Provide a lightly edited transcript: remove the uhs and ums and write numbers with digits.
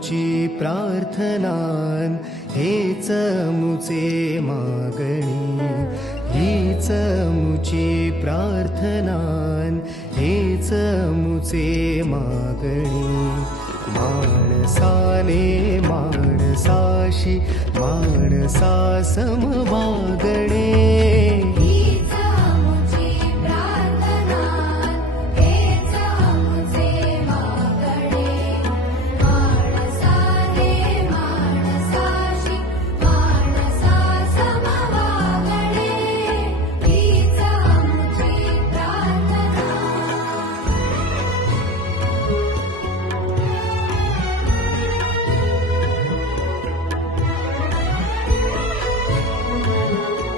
मुची प्रार्थनान हेच मुचे मागणी, हीच मुची प्रार्थनान हेच मुचे मागणी. माणसाने माणसाशी माणसा समवागणी,